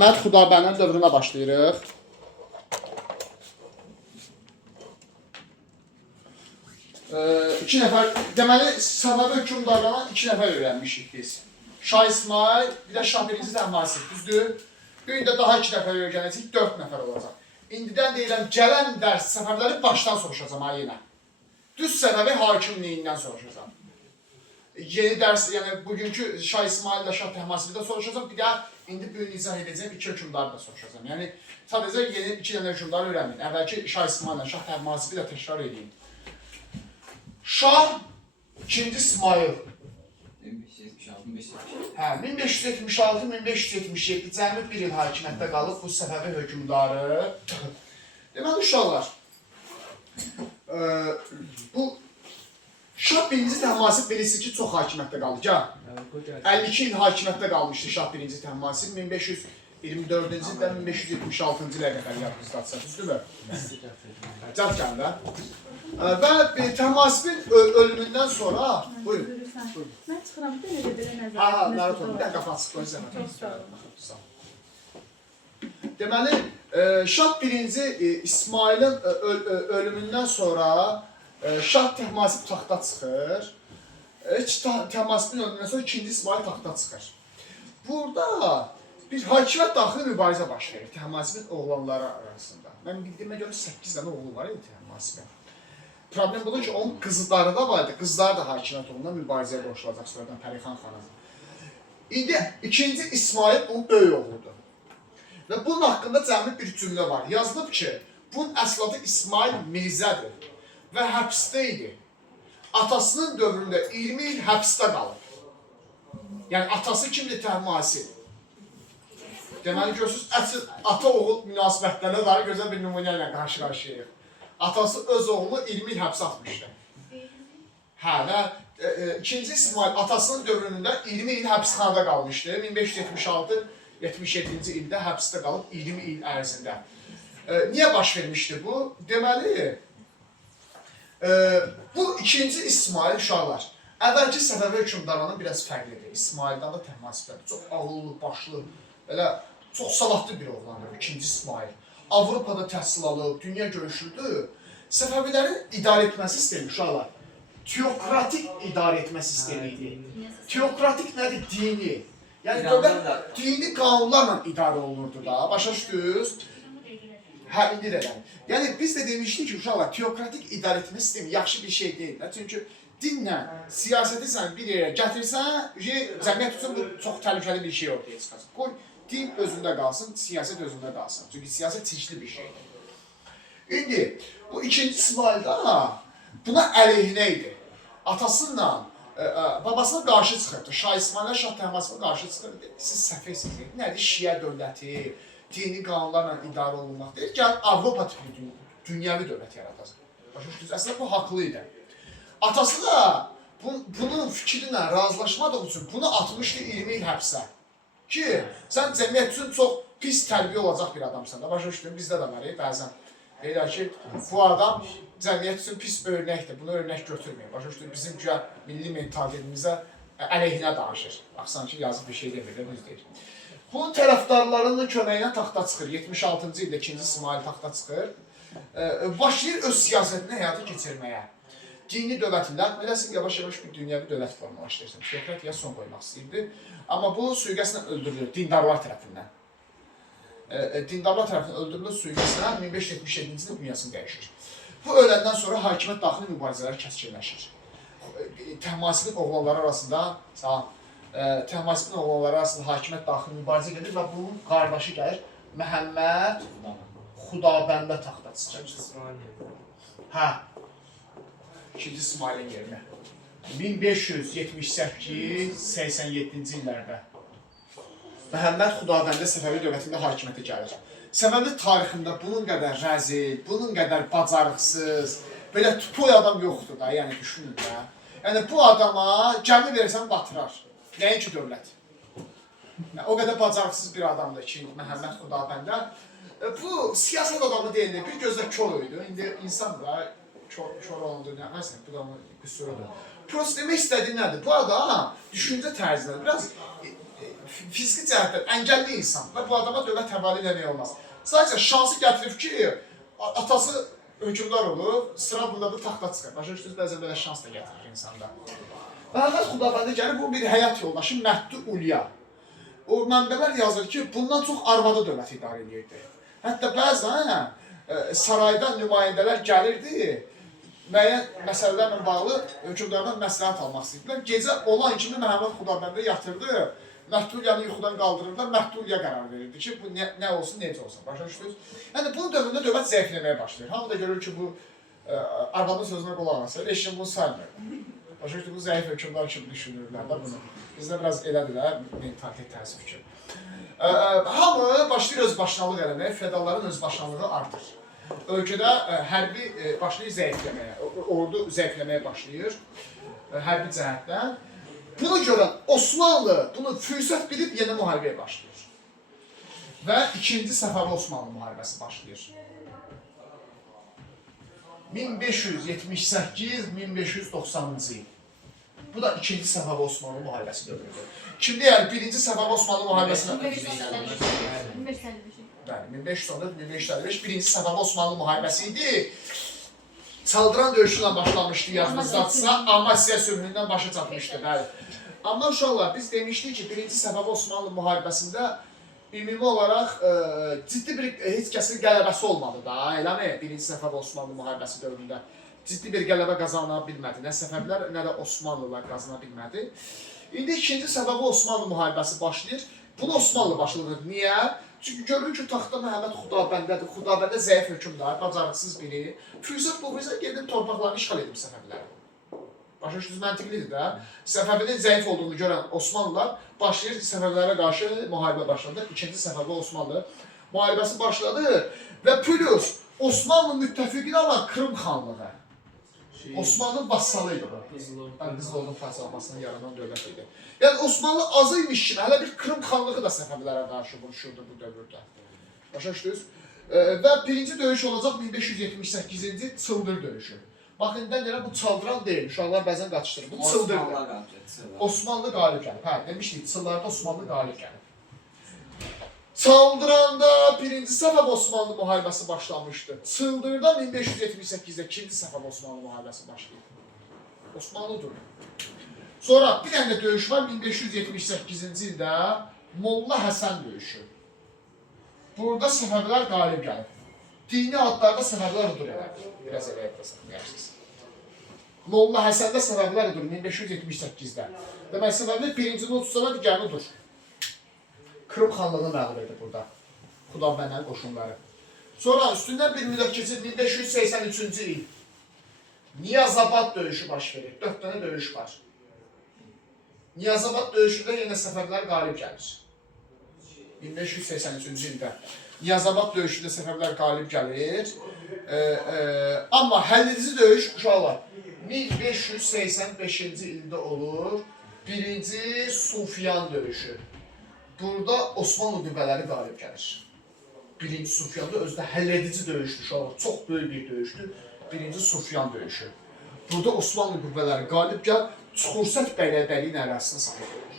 Məhəmməd Xudabənin dövrünə başlayırıq. İki nəfər, deməli, Səfəvi hökmdarlarına iki nəfər öyrənmişik biz. Şah İsmail, bir də Şah birinci Təhmasib, düzdür? Bir gün də daha iki nəfər öyrənəcək, 4 nəfər olacaq. İndidən deyirəm, gələn dərs Səfəvləri başdan soruşacam ha yenə. Düz Səfəvi hakimliyindən soruşacam. Yeni dərs, yəni bugünkü Şah İsmail ilə Şah Təhmasibi də soruşacam, bir də indi bu gün izah edəcəyim iki hökmdarı da soruşacam. Yəni sadəcə yeni iki dənə hökmdarı öyrənməyin. Əvvəlki Şah İsmail ilə Şah Təhmasibi də təkrar edeyim. Şah II İsmail 1576-1577 cəmi bir il hakimiyyətdə qalıb bu Səfəvi hökmdarı. Deməli uşaqlar, bu Şah birinci Təhmasib bilirsiniz ki, çox hakimiyyətdə qaldı. 52 il hakimiyyətdə qalmışdı Şah birinci Təhmasib. 1524-cü ildən 1576-cı ilə qədər yadınızdadır, düzdürmü? Cəld gəldi. Və Təhmasibin ölümündən sonra... Buyurun. Mən çıxıram, bir də belə nəzər. Narahat olun, bir də qafa açıq qoyun zəhmət. Deməli, Şah birinci İsmailin ölümündən sonra Şah Təhmasib taxta çıxır. Təhmasibin ölümündən sonra ikinci İsmail taxta çıxır. Burada bir hakimiyyət daxili mübarizə baş verir Təhmasibin oğlanları arasında. Mən bildiyimə görə 8 dənə oğlu var idi Təhmasibin. Problem budur ki, onun qızları da var idi. Qızlar da hakimiyyət uğrunda mübarizəyə qoşulacaq sonradan Pərixan xanım. İndi ikinci İsmail onun böyük oğludur. Və bunun haqqında cəmi bir cümlə var. Yazılıb ki, bunun əsl adı İsmail Mirzədir və həbsdə idi. Atasının dövründə 20 il həbsdə qalıb. Yəni atası kimdir? Təhmasib. Deməli görürsünüz, ata-oğul münasibətlərlə dair gözəl bir nümunə ilə qarşı-qarşıyayıq. Atası öz oğlunu 20 il həbsə atmışdı. Hə, və ikinci İsmail atasının dövründə 20 il həbsxanada qalmışdı. 1576-77-ci ildə həbsdə qalıb 20 il ərzində. Niyə baş vermişdi bu? Deməli, bu ikinci İsmail uşaqlar, əvvəlki Səfəvi hökmdarlarından biraz fərqlidir. İsmaildən da Təhmasibdən çox ağıllı, başlı, belə çox savadlı bir oğlandır ikinci İsmail. Avropada təhsil alıb, dünya görüşürdü. Səfəvilərin idarə etmə sistemi uşaqlar, teokratik idarə etmə sistemi idi. Teokratik nədir? Dini. Yəni dövlət dini qanunlarla idarə olunurdu da, başa düşdünüz? Hə, indi də yəni. Yəni biz də demişdik ki, uşaqlar, teokratik idarə etmə sistemi yaxşı bir şey deyil. Çünki dinlə siyasəti sən bir yerə gətirsən, cəmiyyət üçün bu çox təhlükəli bir şey ortaya çıxacaq. Qoy, din özündə qalsın, siyasət özündə qalsın. Çünki siyasət seçili bir şeydir. İndi, bu ikinci İsmaildə buna əleyhinə idi. Atasıyla, babasına qarşı çıxırdı. Şah İsmail'ə, Şah Təhmasibə qarşı çıxırdı. Siz səfərsiniz. Nədir? Şiə dövləti, dini qanunlarla idarə olunmaq deyir. Gəl, Avropa tipli dünyəvi dövlət yaradacaq. Başa düşdünüz? Əslində bu haqlı idi. Atası da bunun fikrinlə razılaşmadığı üçün bunu atmışdı 20 il həbsə. Ki, sən cəmiyyət üçün çox pis tərbiyə olacaq bir adamsan da. Başa düşdün, bizdə də var, bəzən. Deyirlər ki, bu adam cəmiyyət üçün pis örnəkdir, bunu örnək götürməyin. Başa düşdün, bizim güya milli mentalitimizə əleyhinə danışır. Baxsan ki, yazıb bir şey demir, düz deyir. Bu tərəfdarlarının köməyinə taxta çıxır. 76-cı ildə 2-ci İsmail taxta çıxır. Başlayır öz siyasətini həyata keçirməyə. Dini dövlətində, biləsiniz, yavaş-yavaş bir dünyəvi dövlət formalaşdırırsın. Teokratiya son qoymaq istəyirdi. Amma bu suiqəslə öldürülür, dindarlar tərəfindən. Dindarlar tərəfindən öldürülür suiqəslə 1577-ci ildə dünyasını dəyişir. Bu öləndən sonra hakimiyyət daxili mübarizələr kəskinləşir. Təhmasibin oğlanları arasında, Təhmasibin oğlanları arasında hakimiyyət daxili mübarizə gedir və bunun qardaşı gəlir Məhəmməd Xudabəndə taxta çıxır. Hə. İkinci İsmailin yerinə. 1578-87-ci illərdə Məhəmməd Xudabəndə Səfəvi dövlətində hakimiyyətə gəlir. Səfəvi tarixində bunun qədər rəzil, bunun qədər bacarıqsız, belə tupoy adam yoxdur da, yəni düşünün də. Yəni bu adama gəmi versən batırar. Nəinki dövlət. O qədər bacarıqsız bir adamdır ki, Məhəmməd Xudabəndə. Bu siyasət adamı deyildi, bir gözlə kör idi. İndi insan da kör olundu, nəməsən, bu da onun qüsurudur. Prost demək istədiyim nədir? Bu adam düşüncə tərzindən biraz fiziki cəhətdən əngəlli insan və bu adama dövlət həvalə eləmək olmaz. Sadəcə şansı gətirib ki, atası hökmdar olub, sıra bunda bu taxta çıxır. Başa düşdünüz, bəzən belə şans da gətirir insanda. Məhəmməd Xudabəndə gəlir, bu bir həyat yoldaşı Məhdi Ulya. O mənbələr yazır ki, bundan çox arvadı dövlət idarə edirdi. Hətta bəzən sarayda nümayəndələr gəlirdi, müəyyən məsələlərlə bağlı hökmdardan məsləhət almaq istəyirdilər. Gecə olan kimi Məhəmməd Xudabəndə yatırdı, Məhdi Ulyanı yuxudan qaldırırlar, Məhdi Ulya qərar verirdi ki, bu nə olsun, necə olsun, başa düşdünüz? Yəni, bunun dövründə dövlət zəifləməyə başlayır. Hamı da görür ki, bu arvadın sözünə qulaq asır, eşkin bunu saymır. Başa düşdünüz, bu zəif hökmdar kimi düşünürlər də bunu. Bizdə biraz elədirlər, mentalitet təəssüf ki. Hamı başlayır öz başlanlıq eləməyə, feodalların öz başlanlığı artır. Ölkədə hərbi başlayır zəifləməyə, ordu zəifləməyə başlayır hərbi cəhətdən. Bunu görən Osmanlı bunu fürsət bilib yeni müharibəyə başlayır. Və 2-ci Səfəvi Osmanlı müharibəsi başlayır. 1578-1590-cı il. Bu da 2-ci Səfəvi Osmanlı müharibəsi dövrüdür. Kim deyər, 1-ci Səfəvi Osmanlı müharibəsinə... 1514-1555 1-ci Səfəvi Osmanlı müharibəsi idi. Çaldıran döyüşündən başlamışdı yadınızdadsa, Amasya sülhündən başa çatmışdı, bəli. Amma uşaqlar, biz demişdik ki, 1-ci Səfəvi Osmanlı müharibəsində ümumi olaraq ciddi bir heç kəsin qələbəsi olmadı da, eləmi? 1-ci Səfəvi Osmanlı müharibəsi dövründə ciddi bir qələbə qazana bilmədi. Nə Səfəvilər, nə də Osmanlılar qazana bilmədi. İndi 2-ci Səfəvi Osmanlı müharibəsi başlayır. Bunu Osmanlı başladı. Niyə? Çünki görür ki, taxta Məhəmməd Xudabəndədir. Xudabəndə zəif hökmdar, bacarıqsız biri. Fürsət bu fürsət gedib torpaqlarını işğal edib Səfəvilərə. Başa düşdünüz, məntiqlidir də. Səfəvinin zəif olduğunu görən Osmanlılar başlayır Səfəvilərə qarşı müharibə başladı. 2-ci Səfəvi Osmanlı müharibəsi başladı və plus Osmanlı müttəfiqini alan Krım xanlığı. Osmanlı vassalı idi bu. Qızılordun parçalanmasının yaranan dövlət idi. Yəni Osmanlı azı imiş kimi hələ bir Krım xanlığı da Səfəvilərə qarşı vuruşurdu bu dövrdə. Başa düşdünüz? Və birinci döyüş olacaq 1578-ci Çıldır döyüşü. Baxın, indi deyirəm, bu çaldıran deyil, uşaqlar bəzən qaçışdırır. Bu çıldırdır. Osmanlı qalib gəlib. Hə, demişdik, çıllarda Osmanlı qalib gəlib. Çaldıranda 1-ci Səfəv Osmanlı müharibəsi başlamışdı. Çıldırda 1578-də 2-ci Səfəv Osmanlı müharibəsi başlayıb. Osmanlı durur. Sonra bir dənə döyüş var 1578-ci ildə Molla Həsən döyüşü. Burada Səfəvilər qalib gəlib. Dini adlarda Səfəvilər udur elədi. Biraz elə yaxşısınız. Molla Həsəndə Səfəvilər udur 1578-də. Demək, Səfəvilər birincini utsana digərini udur. Krım xanlığını məğlub edir burada. Xudabəndən qoşunları. Sonra üstündən bir müddət keçir 1583-cü il. Niyazabad döyüşü baş verir. 4 dənə döyüş var. Niyazabad döyüşündə yenə Səfəvilər qalib gəlir. 1583-cü ildə. Niyazabad döyüşündə Səfəvilər qalib gəlir. Amma həlledici döyüş uşaqlar 1585-ci ildə olur. 1-ci Sufyan döyüşü. Burada Osmanlı qüvvələri qalib gəlir. 1-ci Sufyanda özdə həlledici döyüşdür uşaqlar. Çox böyük bir döyüşdür. 1-ci Sufyan döyüşü. Burada Osmanlı qüvvələri qalib gəlir. Çuxursət bəyləbəliyin ərazisinə sahib olur.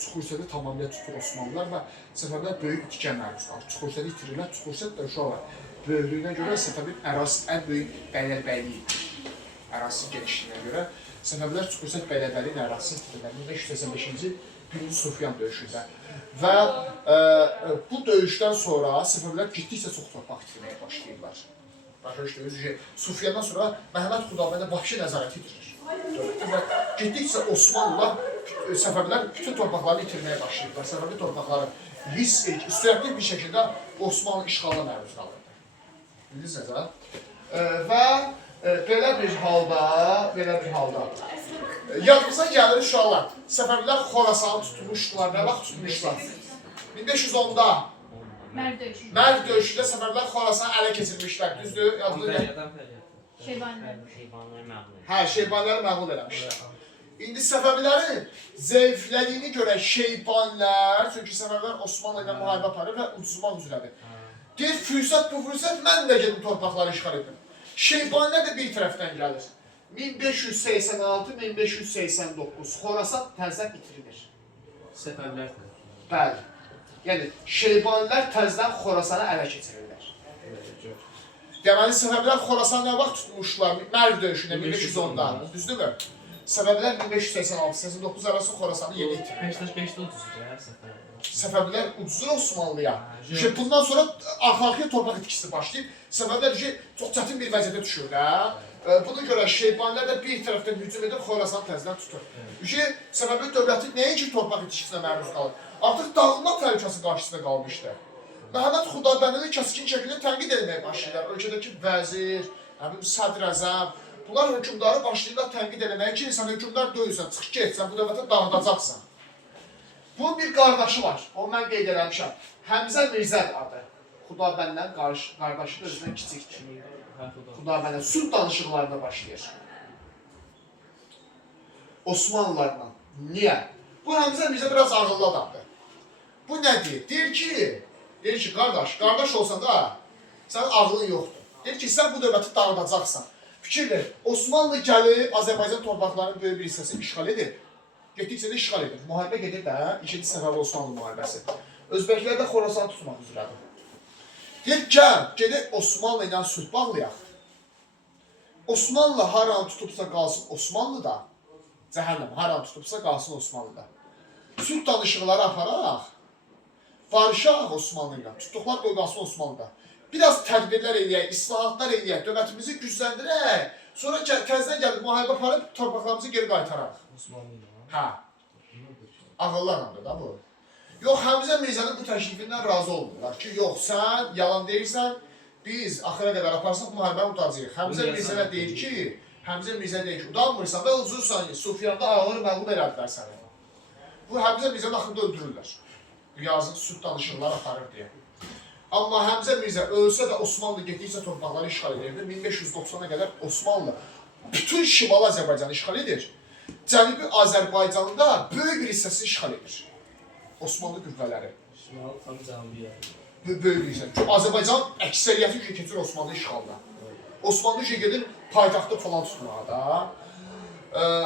Çuxursəti tamamilə tutur Osmanlılar və Səfəvilər böyük itkə məruz qalır. Çuxursəti itirirlər. Çuxursət də uşaqlar böyüklüyünə görə Səfəvin ərazisi ən böyük bəyləbəliyi. Ərazisi genişliyinə görə Səfəvilər Çuxursət bəyləbəliyin ərazisini itirirlər. 1585-ci 1-ci Sufyan döyüşündə. Və bu döyüşdən sonra Səfəvilər getdikcə çox torpaq itirməyə başlayırlar. Başa düşdünüz ki, Sufyandan sonra Məhəmməd Xudabəndə vəhşi nəzarət itirir. Və getdikcə Osmanlılar, Səfəvilər bütün torpaqlarını itirməyə başlayırlar. Səfəvi torpaqları sürətli bir şəkildə Osmanlı işğalına məruz qalırdı. Bilirsiniz, ha? Və belə bir halda yadımıza gəlir uşaqlar, Səfəvilər Xorasanı tutmuşdular, nə vaxt tutmuşdular? 1510-da Mərv döyüşündə Səfəvilər Xorasanı ələ keçirmişlər, düzdür? Şeybaniləri məğlub eləmişlər. İndi Səfəvilərin zəiflədiyini görə Şeybanilər, çünki Səfəvilər Osmanlı ilə müharibə aparır və ucuzmaq üzrədir. Deyir, bu fürsət mən də gedim torpaqları işğal edim. Şeybanilər də bir tərəfdən gəlir. 1586-1589 Xorasan təzdən itirilir. Səfəvilər tərəfindən. Bəli. Yəni Şeybanilər təzədən Xorasanı ələ keçirirlər. Deməli Səfəvilər Xorasanı nə vaxt tutmuşlar? Mərv döyüşündə 1510-da. Düzdürmü? Səfəvilər 1586-89 arası Xorasanı yeni itirir. 85-də ucuzdur ya Səfəvilər. Səfəvilər ucuzdur Osmanlıya. Bundan sonra arxa-arxaya torpaq itkisi başlayıb. Səfəvilər çox çətin bir vəziyyətə düşür də. Buna görə Şeybanilər də bir tərəfdən hücum edib Xorasanı təzədən tutur. Səfəvilər dövləti nəinki torpaq itkisinə məruz qalır, artıq dağılma təhlükəsi qarşısında qalmışdı. Məhəmməd Xudabəndini kəskin şəkildə tənqid etməyə başlayırlar. Ölkədəki vəzir, sədr-əzəm, bunlar hökümdarı başlayırlar tənqid etməyə ki, sən hökümdar döyürsən, çıx get, sən bu dövlətə dağıdacaqsan. Bunun bir qardaşı var, onu mən qeyd eləmişəm. Həmzə Mirzəd adı. Xudabəndən qardaşı özündən kiçikdir. Xudabəndən sülh danışıqlarına başlayır. Osmanlılarla. Niyə? Bu Həmzə Mirzə biraz ağıllı adamdır. Bu nə deyir? Deyir ki, qardaş olsan da sənin ağlın yoxdur. Deyir ki, sən bu dövləti dağıdacaqsan. Fikir ver, Osmanlı gəlib Azərbaycan torpaqlarının böyük bir hissəsini işğal edir. Getdikcə də işğal edir. Müharibə gedir də, 2-ci Səfəvi Osmanlı müharibəsi. Özbəklər də Xorasanı tutmaq üzrədir. Deyir, gedək Osmanlı ilə sülh bağlayaq. Osmanlı haranı tutubsa qalsın Osmanlıda, cəhənnəm haranı tutubsa qalsın Osmanlıda. Sülh danışıqları aparaq, barışaq Osmanlı ilə, tutduqlar qoy qalsın Osmanlıda. Biraz tədbirlər eləyək, islahatlar eləyək, dövlətimizi gücləndirək, sonra təzdən gəlib müharibə aparıb torpaqlarımızı geri qaytaraq. Osmanlı ilə. Hə. Ağıllı adamdır da bu. Yox, Həmzə Mirzənin bu təklifindən razı olmurlar ki, yox, sən yalan deyirsən, biz axıra qədər aparsaq müharibəni udacağıq. Həmzə Mirzə deyir ki, udanmırsan və ucuzsan, Sufyanda ağır məğlub elədilər səni. Bu Həmzə Mirzəni axırda öldürürlər. Yazıq sülh danışıqlar aparır deyə. Amma Həmzə Mirzə ölsə də Osmanlı getdikcə torpaqları işğal edirdi. 1590-a qədər Osmanlı bütün Şimal Azərbaycanı işğal edir. Cənubi Azərbaycanda böyük bir hissəsini işğal edir. Osmanlı qüvvələri. Şimal tam cənubi. Böyük bir hissəsi. Azərbaycan əksəriyyəti keçir Osmanlı işğalına. Osmanlı gedir paytaxtı falan tutmağa da.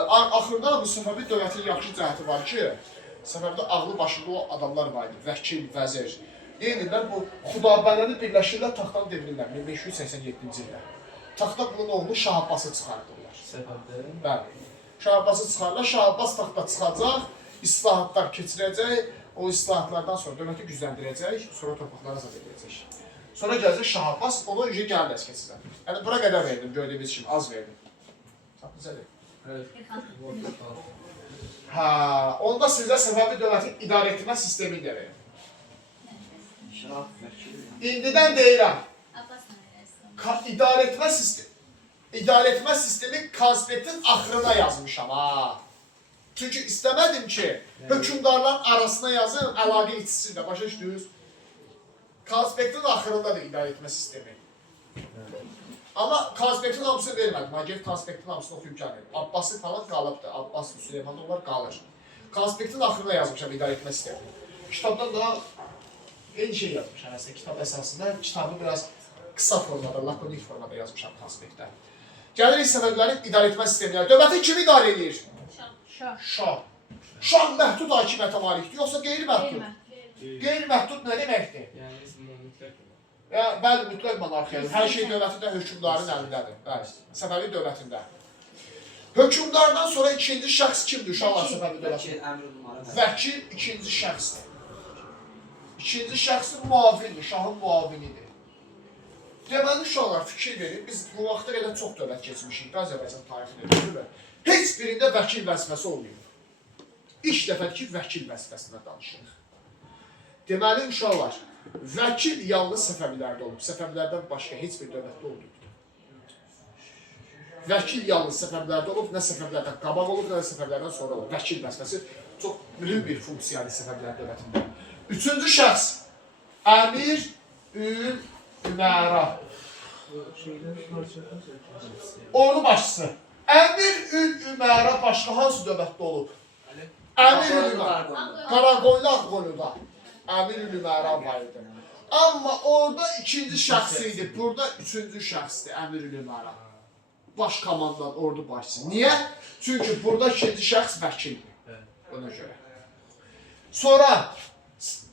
Axırda bu Səfəvi dövlətinin yaxşı cəhəti var ki, Səfəvidə ağlı başında adamlar var idi, vəkil, vəzir. Yenilər bu Xudabəndəni birləşirlər, taxtdan devrilirlər 1587-ci ildə. Taxta bunun oğlu Şah Abbası çıxardırlar. Səbəbdə? Bəli. Şah Abbası çıxarırlar, Şah Abbas taxta çıxacaq, islahatlar keçirəcək, o islahatlardan sonra dövləti gücləndirəcək, sonra torpaqları azad edəcək. Sonra gələcək Şah Abbas, onu ücə gəlin əskəsindən. Yəni bura qədər verdim, gördüyünüz kimi, az verdim. Çok güzeldir. Evet. Ha, onda sizə Səfəvi dövlətin idarə etmə sistemi verir. İndidən deyirəm. İdarə etmə sistemi konspektin axırına yazmışam ha. Çünki istəmədim ki, hökümdarların arasına yazın, əlaqə içsin də, başa düşdünüz? Konspektin axırındadır idarə etmə sistemi. Amma konspektin hamısını vermədim. Agef konspektin hamısını oxuyub gəlməyim. Abbası falan qalıbdır. Abbas, Süleyman onlar qalır. Konspektin axırına yazmışam idarə etmə sistemi. Kitabdan da eyni şey yazmışam. Əslində kitab əsasında kitabı biraz qısa formada, lakonik formada yazmışam konspektdə. Gəlirik Səfəvilərin idarə etmə sistemləri. Dövləti kim idarə edir? Şah. Şah. Şah məhdud hakimiyyətə malikdir, yoxsa qeyri-məhdud? Qeyri-məhdud nə deməkdir? Yəni mütləq. Bəli, mütləq monarxiyadır. Hər şey dövlətində hökümdarın əlindədir. Bəli, Səfəvi dövlətində. Hökümdardan sonra ikinci şəxs kimdir uşaqlar Səfəvi dövlətində? Vəkil ikinci şəxsdir. İkinci şəxsin muavindir, şahın muavinidir. Deməli uşaqlar fikir verin, biz bu vaxta qədər çox dövlət keçmişik Azərbaycan tarixində. Heç birində vəkil vəzifəsi olmayıb. İlk dəfədir ki, vəkil vəzifəsindən danışırıq. Deməli uşaqlar, vəkil yalnız Səfəvilərdə olub, Səfəvilərdən başqa heç bir dövlətdə olmayıb. Vəkil yalnız Səfəvilərdə olub, nə Səfəvilərdən qabaq olub, nə Səfəvilərdən sonra olub. Vəkil vəzifəsi çox mühüm bir funksiyadır Səfəvilər dövlətində. Üçüncü şəxs, Əmir-ül-Üməra. Ordu başçısı. Əmir-ül-Üməra başqa hansı dövlətdə olub? Əmir-ül-Üməra. Qaraqoylu Ağqoyluda. Əmir-ül-Üməra var idi. Amma orada ikinci şəxs idi, burada üçüncü şəxsdir Əmir-ül-Üməra. Baş komandan ordu başçısı. Niyə? Çünki burada ikinci şəxs vəkildir. Ona görə. Sonra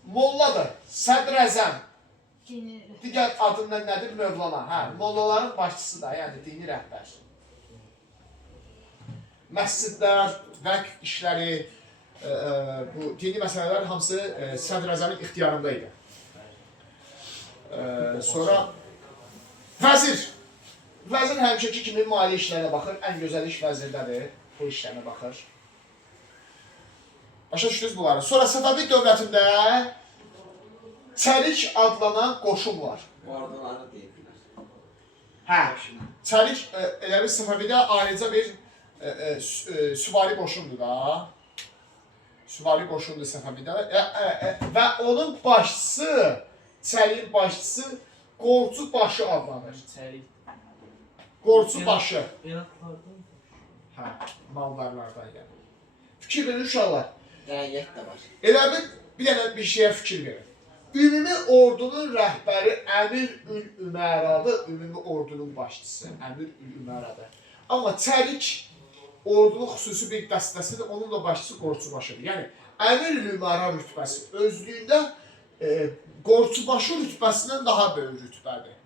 molladır, sədrəzəm. Dini. Digər adından nədir? Mövlana. Hə, mollaların başçısı da, yəni dini rəhbər. Məscidlər, vəqf işləri, bu dini məsələlər hamısı sədrəzəmin ixtiyarında idi. Sonra vəzir. Vəzir həmişəki kimi maliyyə işlərinə baxır, ən gözəl iş vəzirdədir, bu işlərinə baxır. Başa düşdünüz bunları. Sonra Səfəvi dövlətində Çəlik adlanan qoşun var. Orduları deyirlər. Hə, Çəlik elə bir Səfəvidə ayrıca bir süvari qoşundur da. Süvari qoşundur Səfəvidə. Və onun başçısı, Çəliyin başçısı Qorçu başı adlanır. Çəlik. Qorçu başı. Elatlardan. Hə, maldarlardan yəni. Fikir verin uşaqlar. Rəiyyət də var. Elə bir dənə bir şeyə fikir verin. Ümumi ordunun rəhbəri Əmir-ül-Üməradır, ümumi ordunun başçısı Əmir-ül-Üməradır. Amma Çəlik ordunun xüsusi bir dəstəsidir, onun da başçısı Qorçubaşıdır. Yəni, Əmir-ül-Ümara rütbəsi özlüyündə Qorçubaşı rütbəsindən daha böyük rütbədir.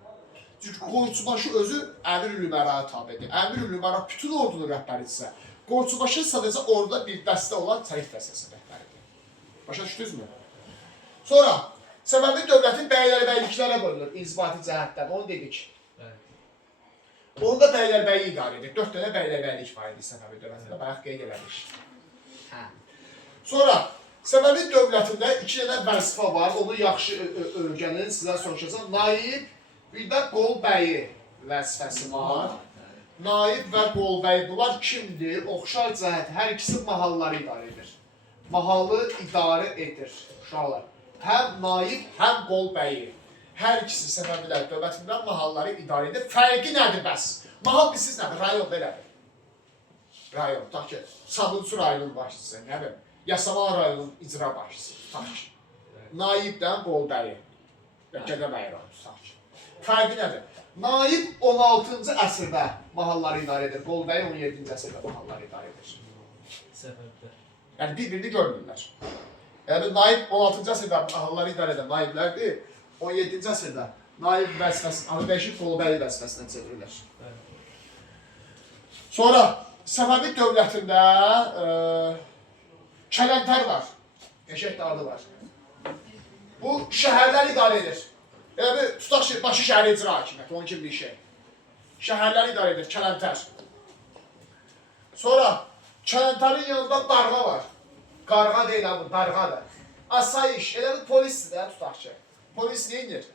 Çünki Qorçubaşı özü Əmir-ül-Ümeraya tabidir. Əmir-ül-Ümara bütün ordunun rəhbəridirsə, Qorçubaşı sadəcə orada bir dəstə olan Çəlik dəstəsi rəhbəridir. Başa düşdünüzmü? Sonra, Səfəvi dövlətin bəylərbəyliklərə bölünür, inzibati cəhətdən, onu dedik. Onu da bəylərbəyi idarə edir. 4 dənə bəylərbəylik var idi Səfəvi dövlətində, bayaq qeyd elədik. Sonra, Səfəvi dövlətində 2 dənə vəzifə var, onu yaxşı öyrənin, sizə soruşacağım. Naib, bir də qolbəyi vəzifəsi var. Naib və qolbəyi, bunlar kimdir? Oxşar cəhət, hər ikisi mahalları idarə edir. Mahalı idarə edir, uşaqlar. Həm naib, həm qolbəyi. Hər ikisi Səfəvilər dövlətində mahalları idarə edir. Fərqi nədir bəs? Mahal bilsiz nədir? Rayon belədir. Rayon, tutaq ki, Sabunçu rayonun başçısı, nə bilim, Yasamal rayonun icra başçısı, tutaq ki. Naibdən qolbəyi. Gədəbəyi rayon, tutaq ki. Fərqi nədir? Naib 16-cı əsrdə mahalları idarə edir. Qolbəyi 17-ci əsrdə mahalları idarə edir. Səfəvdə. Yəni bir-birini görmürlər. Yəni naib 16-cı əsrdə mahalları idarə edən naiblərdir. 17-ci əsrdə naib vəzifəsini, amma dəyişib qolbəyi vəzifəsindən çevirirlər. Sonra Səfəvi dövlətində Kələntər var. Eşək də adı var. Bu şəhərlər idarə edir. Yəni tutaq ki, Bakı şəhəri icra hakimiyyəti, onun kimi bir şey. Şəhərləri idarə edir, Kələntər. Sonra Kələntərin yanında darğa var. Qarğa deyil bu, darğadır. Asayiş, elə bir polisdir də, tutaq ki. Polis neyindir?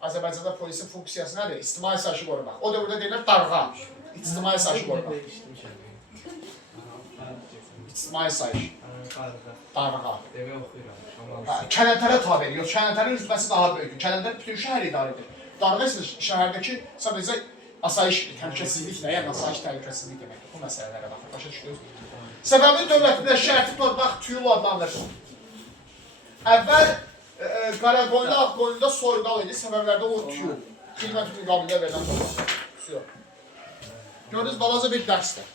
Azərbaycanda polisin funksiyası nədir? İctimai sayışı qorumaq. O da burada deyirlər darğa. İctimai sayışı qorumaq. İctimai sayış. Darğa. Demək oxuyuram. Kələntərə tabi ediyor. Kələntərin rütbəsi daha böyükdür. Kələntər bütün şəhər idarə edir. Darğa isə şəhərdəki sadəcə asayiş, təhlükəsizliklə, yəni asayiş təhlükəsizlik deməkdir. Bu məsələlərə baxır. Başa düşdünüz? Səfəvi dövlətində şərti torpaq tüyül adlanır. Əvvəl Qaraqoyunlu Ağqoyunluda soyudal idi, Səfəvilərdə o tüyül. Xidmət müqabilində verilən torpaq. Gördünüz, balaca bir dərsdir.